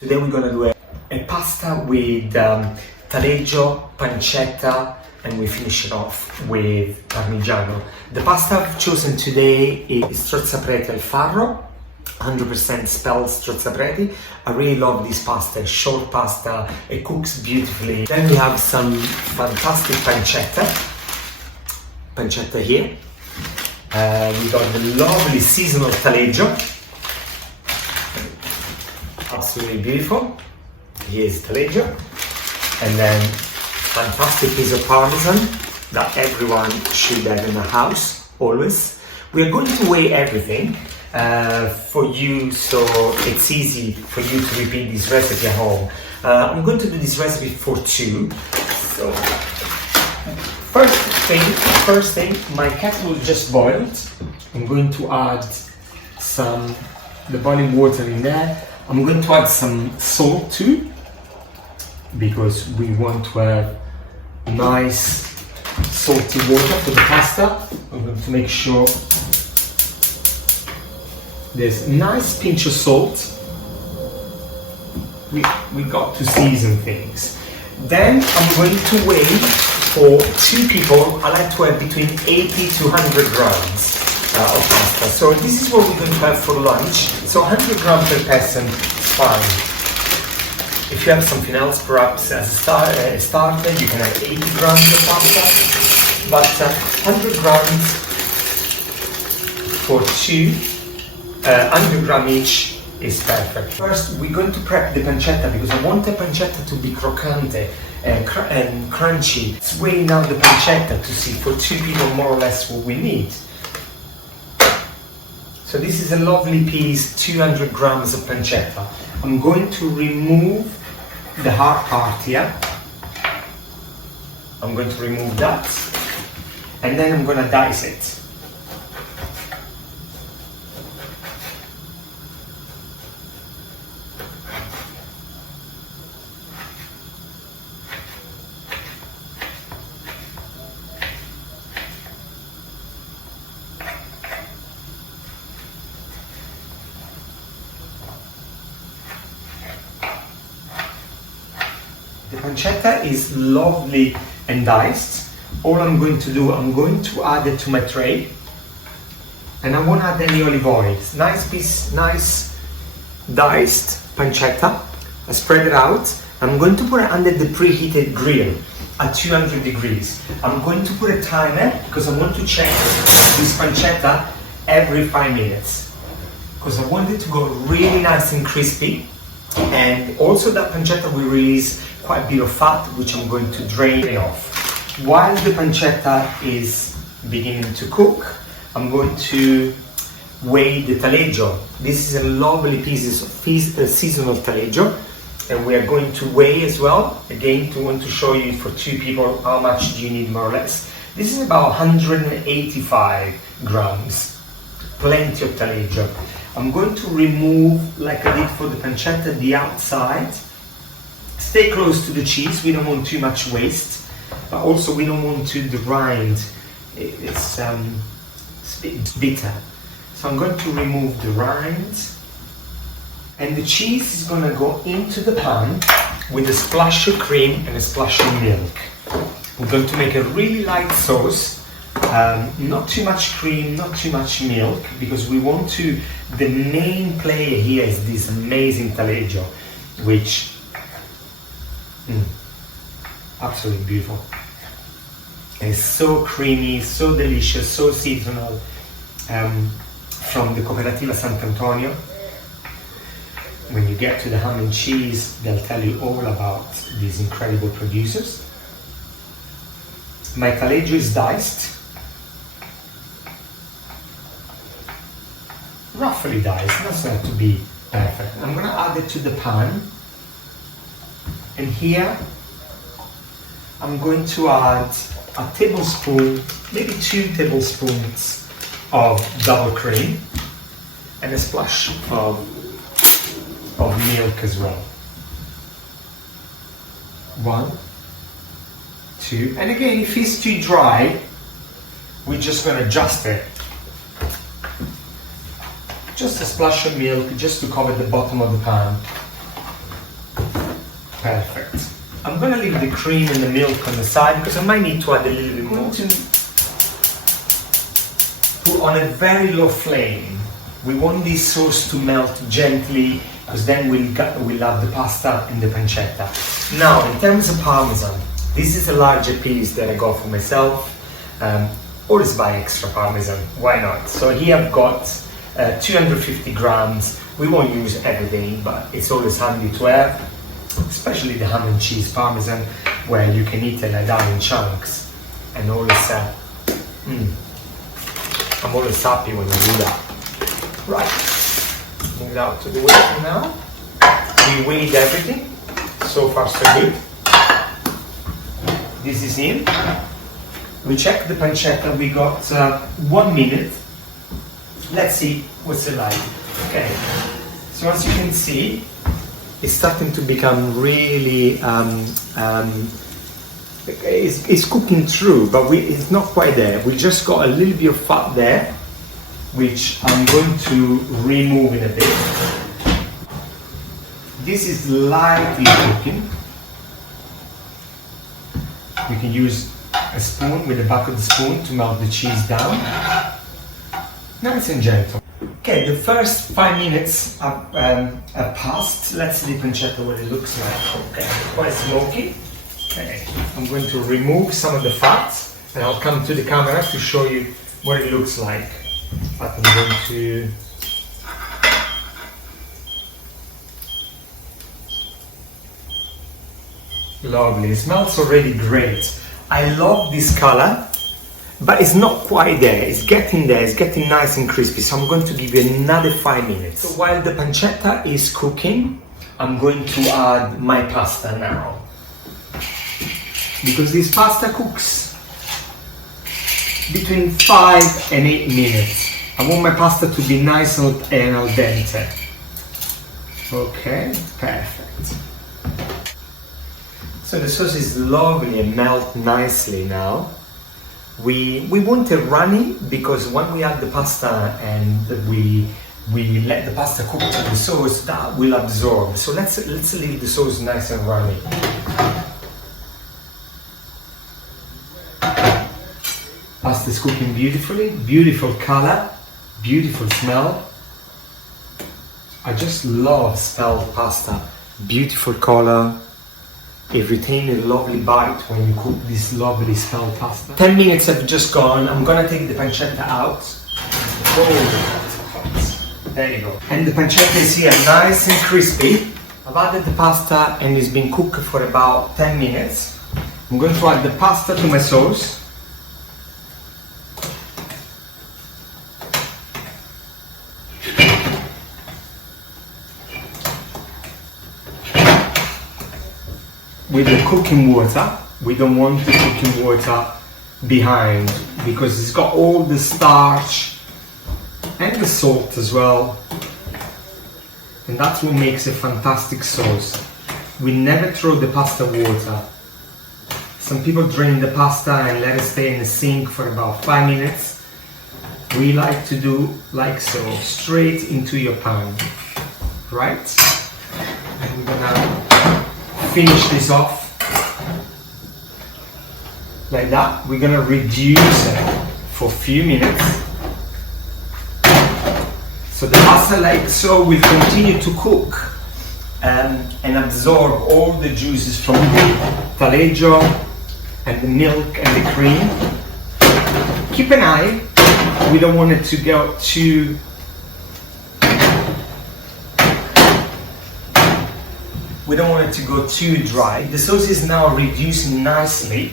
Today we're gonna do a pasta with Taleggio Pancetta, and we finish it off with Parmigiano. The pasta I've chosen today is Strozzapreti al farro, 100% spelled Strozzapreti. I really love this pasta, it's short pasta, it cooks beautifully. Then we have some fantastic pancetta here. We got the lovely seasonal Taleggio, absolutely beautiful. Here's Taleggio, and then fantastic piece of Parmesan that everyone should have in the house, always. We are going to weigh everything for you, so it's easy for you to repeat this recipe at home. I'm going to do this recipe for two. So first thing, my kettle just boiled. I'm going to add the boiling water in there. I'm going to add some salt too, because we want to have nice salty water for the pasta. I'm going to make sure there's a nice pinch of salt. We got to season things. Then I'm going to weigh for two people. I like to have between 80 to 100 grams of pasta. So this is what we're going to have for lunch. So 100 grams per person is fine. If you have something else, perhaps as a starter, you can have 80 grams of pasta. But 100 grams for two, 100 grams each is perfect. First, we're going to prep the pancetta because I want the pancetta to be croccante and crunchy. Let's weigh now the pancetta to see for two people more or less what we need. So this is a lovely piece, 200 grams of pancetta. I'm going to remove the hard part here. I'm going to remove that, and then I'm going to dice it. The pancetta is lovely and diced. All I'm going to do, I'm going to add it to my tray, and I won't add any olive oil. It's nice piece, nice diced pancetta. I spread it out. I'm going to put it under the preheated grill at 200 degrees. I'm going to put a timer because I want to check this pancetta every 5 minutes because I want it to go really nice and crispy. And also that pancetta will release quite a bit of fat, which I'm going to drain off. While the pancetta is beginning to cook, I'm going to weigh the Taleggio. This is a lovely piece of seasonal Taleggio, and we are going to weigh as well. Again, to want to show you for two people how much do you need more or less. This is about 185 grams, plenty of Taleggio. I'm going to remove, like I did for the pancetta, the outside. Stay close to the cheese, we don't want too much waste, but also we don't want the rind, it's a bit bitter. So I'm going to remove the rind, and the cheese is going to go into the pan with a splash of cream and a splash of milk. We're going to make a really light sauce. Not too much cream, not too much milk, because we want to, the main player here is this amazing Taleggio, which, absolutely beautiful. And it's so creamy, so delicious, so seasonal, from the Cooperativa Sant'Antonio. When you get to the ham and cheese, they'll tell you all about these incredible producers. My Taleggio is diced. Roughly diced, not so to be perfect. I'm going to add it to the pan, and here I'm going to add a tablespoon, maybe 2 tablespoons of double cream, and a splash of milk as well. 1, 2, and again, if it's too dry, we're just going to adjust it. Just a splash of milk, just to cover the bottom of the pan. Perfect. I'm gonna leave the cream and the milk on the side because I might need to add a little bit more. Put on a very low flame. We want this sauce to melt gently because then we'll have the pasta and the pancetta. Now, in terms of parmesan, this is a larger piece that I got for myself. Always buy extra parmesan, why not? So here I've got 250 grams. We won't use everything, but it's always handy to have, especially the ham and cheese parmesan, where you can eat it like that in chunks. And always, I'm always happy when I do that. Right, move it out to the way now. We weighed everything. So far, so good. This is in. We checked the pancetta. We got 1 minute. Let's see what's it like. Okay. So as you can see, it's starting to become really. It's cooking through, but it's not quite there. We just got a little bit of fat there, which I'm going to remove in a bit. This is lightly cooking. We can use a spoon with the back of the spoon to melt the cheese down. Nice and gentle. Okay, the first 5 minutes have passed. Let's see the pancetta, what it looks like. Okay, quite smoky. Okay, I'm going to remove some of the fats and I'll come to the camera to show you what it looks like. But I'm going to lovely, it smells already great. I love this color, but it's not quite there. It's getting there, it's getting nice and crispy. So I'm going to give you another 5 minutes. So while the pancetta is cooking, I'm going to add my pasta now. Because this pasta cooks between 5 and 8 minutes. I want my pasta to be nice and al dente. Okay, perfect. So the sauce is lovely and melt nicely now. We want it runny because when we add the pasta and we let the pasta cook to the sauce, that will absorb. So let's leave the sauce nice and runny. Pasta is cooking beautifully, beautiful color, beautiful smell. I just love spelled pasta. Beautiful color. It retains a lovely bite when you cook this lovely spelled pasta. 10 minutes have just gone. I'm gonna take the pancetta out. Oh, there you go. And the pancetta is here, nice and crispy. I've added the pasta and it's been cooked for about 10 minutes. I'm going to add the pasta to my sauce. With the cooking water, we don't want the cooking water behind because it's got all the starch and the salt as well, and that's what makes a fantastic sauce. We never throw the pasta water. Some people drain the pasta and let it stay in the sink for about 5 minutes. We like to do like so, straight into your pan, right? And we're gonna finish this off like that. We're gonna reduce it for a few minutes. So the pasta like so will continue to cook and absorb all the juices from the taleggio and the milk and the cream. Keep an eye, we don't want it to go too dry. The sauce is now reducing nicely.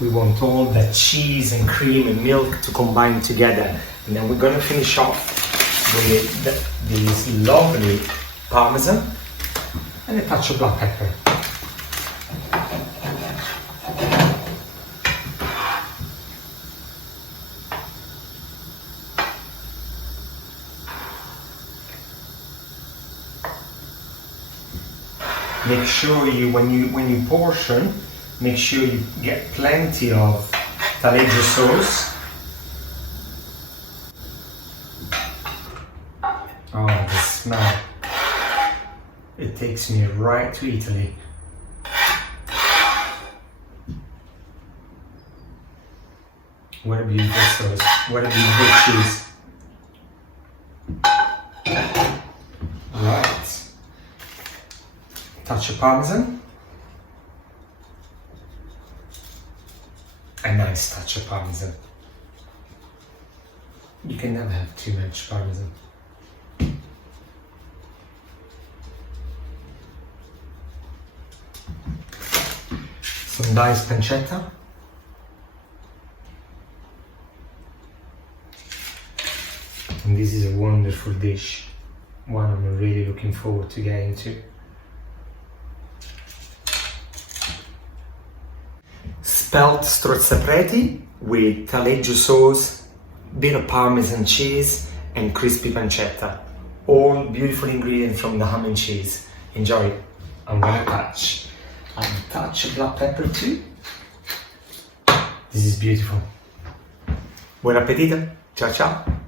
We want all the cheese and cream and milk to combine together. And then we're going to finish off with this lovely parmesan and a touch of black pepper. Make sure when you portion, make sure you get plenty of taleggio sauce. Oh, the smell. It takes me right to Italy. What a beautiful sauce. What a beautiful cheese. Right. Touch of parmesan. A nice touch of parmesan. You can never have too much parmesan. Some nice pancetta. And this is a wonderful dish, one I'm really looking forward to getting into. Spelt strozzapreti with taleggio sauce, bit of parmesan cheese and crispy pancetta. All beautiful ingredients from the ham and cheese. Enjoy. I'm gonna touch a touch of black pepper too. This is beautiful. Buon appetito. Ciao ciao.